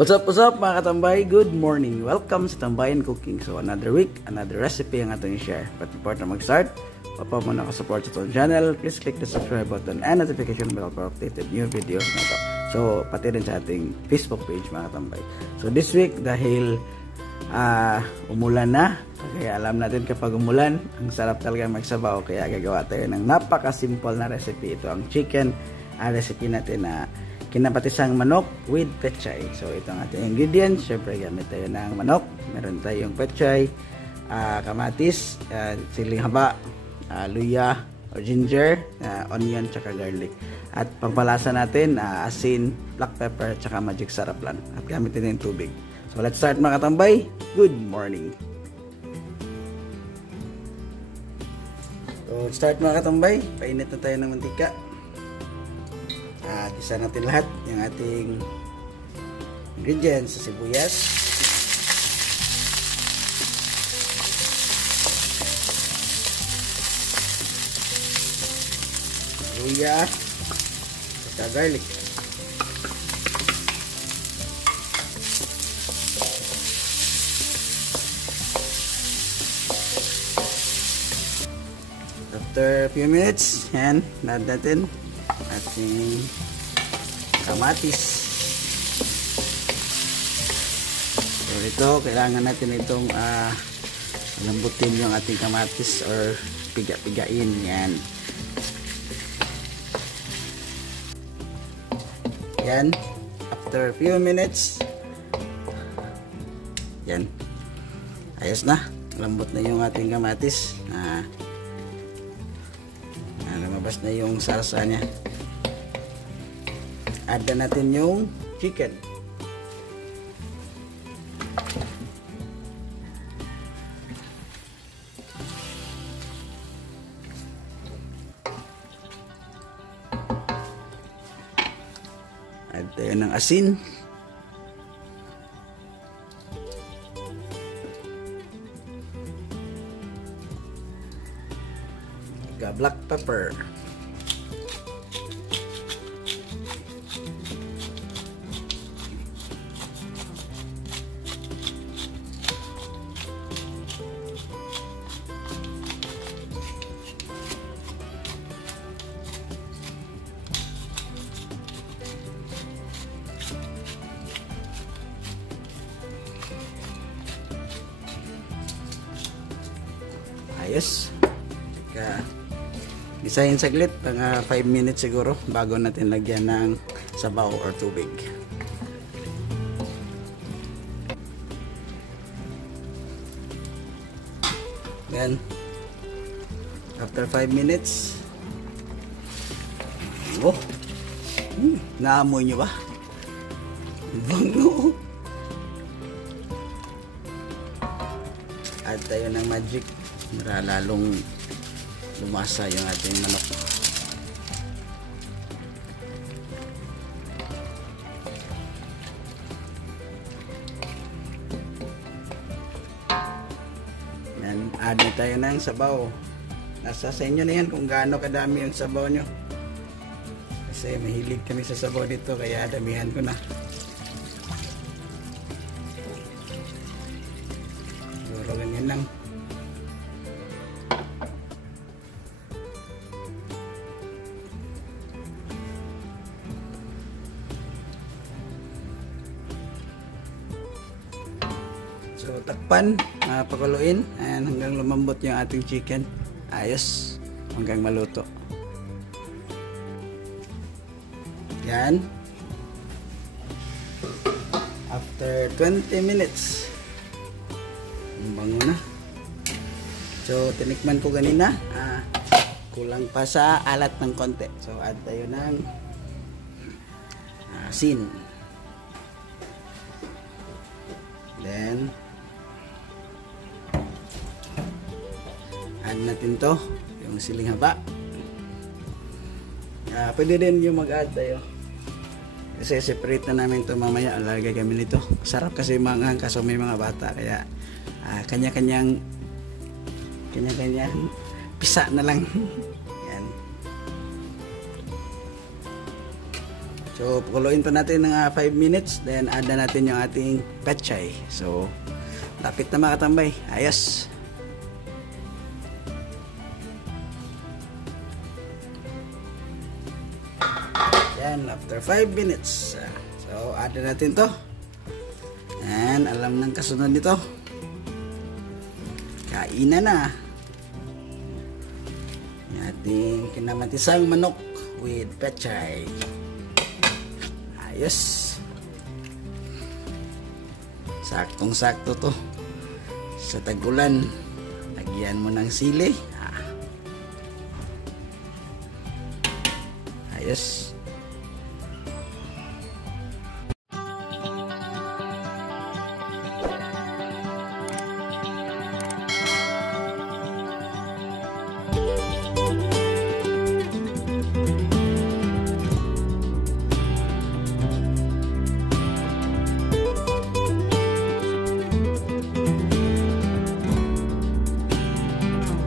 What's up mga katambay? Good morning! Welcome sa Tambayan Cooking. So another week, another recipe ang atong i-share. But before na mag-start, papa mo na ka-support sa itong channel, please click the subscribe button and notification bell for updated new videos na ito. So pati rin sa ating Facebook page mga katambay. So this week, dahil umulan na, kaya alam natin kapag umulan, ang sarap talaga magsabaw. Kaya gagawa tayo ng napaka-simple na recipe. Ito ang chicken recipe natin na kinapatisang manok with pechay. So ito ang ating ingredients. Syempre gamit tayo ng manok. Meron tayong pechay, kamatis, siling haba, luya o ginger, onion, tsaka garlic. At pangpalasa natin, asin, black pepper, tsaka magic sarap lang. At gamit din yung tubig. So let's start mga katambay. Good morning! So start mga katambay. Painit na tayo ng mantika. Gisa natin lahat yung ating ingredients. Sibuyas, luya, at garlic. After a few minutes, yan, add natin ating kamatis. So ito, kailangan natin itong lambutin yung ating kamatis or piga-pigain. Yan. Yan. After a few minutes, yan. Ayos na. Lambot na yung ating kamatis. Lumabas na yung sarsa niya. Add na natin yung chicken. Add tayo ng asin. Black pepper. Ayos. Gisahin saglit, mga 5 minutes siguro bago natin lagyan ng sabaw or tubig. Then after 5 minutes, naamoy nyo ba? Bango. Add tayo ng magic para lalong lumasa yung ating manok. Yan, add na tayo ng sabaw. Nasa sa inyo na yan kung gaano kadami yung sabaw nyo. Kasi mahilig kami sa sabaw dito kaya damihan ko na. Siguro ganyan lang. So takpan, pakuluin hanggang lumambot yung ating chicken. Ayos, hanggang maluto. Yan. After 20 minutes, bango na. So tinikman ko ganina, kulang pa sa alat ng konti. So add tayo ng asin. Then add natin to yung siling haba. Pwede din yung mag-add tayo kasi separate na namin to mamaya. Alagay kami nito. Sarap kasi mga kaso may mga bata kaya kanya-kanyang pisa na lang. Yan. So, pakuluin to natin ng 5 minutes. Then, add na natin yung ating pechay. So, lapit na mga katambay. Ayos. Yan, after 5 minutes. So, add na natin to. And, alam ng kasunod nito. Kainan na. Yung ating kinamatisang manok with pechay. Ayos. Saktong sakto to sa tag-ulan. Lagyan mo ng sili. Ayos.